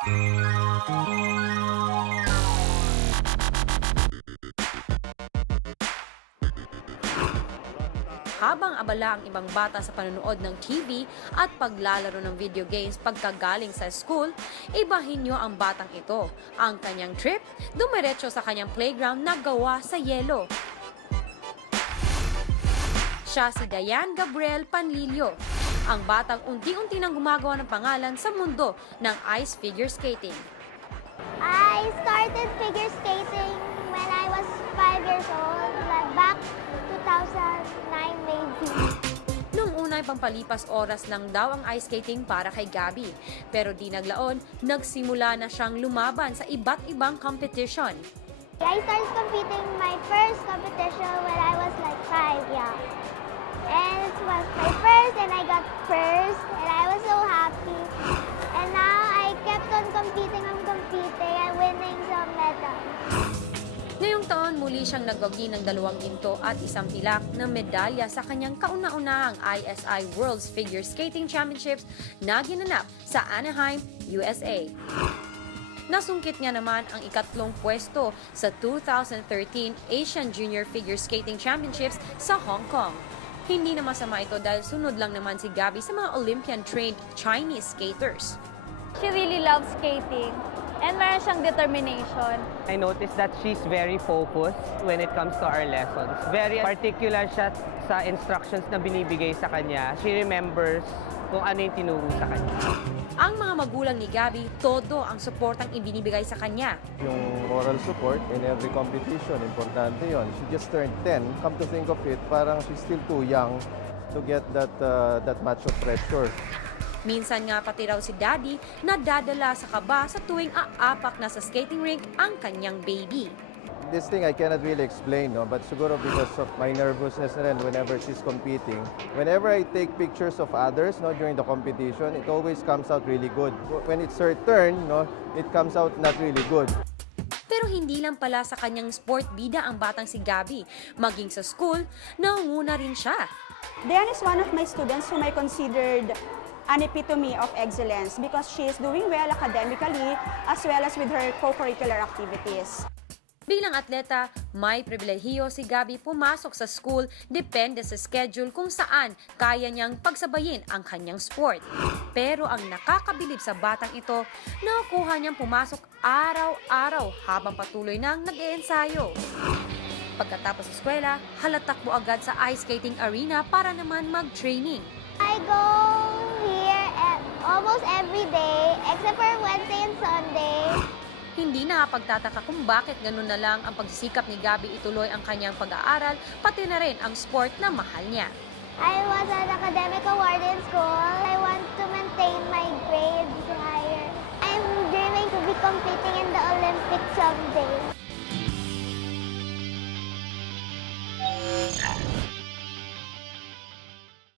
Habang abala ang ibang bata sa panonood ng TV at paglalaro ng video games pagkagaling sa school, ibahin nyo ang batang ito. Ang kanyang trip, dumiretso sa kanyang playground na gawa sa yelo. Siya si Diane Gabriel Panlilio, ang batang unti-unti nang gumagawa ng pangalan sa mundo ng ice figure skating. I started figure skating when I was 5 years old, like back 2009 maybe. Nung una ay pampalipas oras lang daw ang ice skating para kay Gabby. Pero di naglaon, nagsimula na siyang lumaban sa iba't ibang competition. I started competing my first competition when I was like 5, yeah. And it was my first and I got first and I was so happy. And now I kept on competing and winning some medals. Ngayong taon, muli siyang nagwagi ng 2 ginto at 1 pilak na medalya sa kanyang kauna-unahang ISI World Figure Skating Championships na ginanap sa Anaheim, USA. Nasungkit niya naman ang ikatlong pwesto sa 2013 Asian Junior Figure Skating Championships sa Hong Kong. Hindi na masama ito dahil sunod lang naman si Gabby sa mga Olympian-trained Chinese skaters. She really loves skating and meron siyang determination. I noticed that she's very focused when it comes to our lessons. Very particular siya sa instructions na binibigay sa kanya. She remembers kung ano yung tinuro sa kanya. Ang mga magulang ni Gabby, todo ang suportang ibinibigay sa kanya. Yung moral support in every competition, importante yon. She just turned 10. Come to think of it, parang she's still too young to get that much of pressure. Minsan nga pati raw si Daddy nadadala sa kaba sa tuwing aapak na sa skating rink ang kanyang baby. This thing I cannot really explain, no? But siguro because of my nervousness na rin whenever she's competing. Whenever I take pictures of others, no, during the competition, it always comes out really good. When it's her turn, no, it comes out not really good. Pero hindi lang pala sa kanyang sport bida ang batang si Gabby. Maging sa school, naunguna rin siya. Diane is one of my students whom I considered an epitome of excellence because she is doing well academically as well as with her co-curricular activities. Bilang atleta, may pribilehiyo si Gabby pumasok sa school depende sa schedule kung saan kaya niyang pagsabayin ang kanyang sport. Pero ang nakakabilib sa batang ito, nakukuha niyang pumasok araw-araw habang patuloy nang nag-iensayo. Pagkatapos sa eskwela, halatakbo agad sa ice skating arena para naman mag-training. I go here almost every day except for Wednesday and Sunday. Hindi nakapagtataka kung bakit ganun na lang ang pagsisikap ni Gabby ituloy ang kanyang pag-aaral, pati na rin ang sport na mahal niya. I was an academic award in school. I want to maintain my grades higher. I'm dreaming to be competing in the Olympics someday.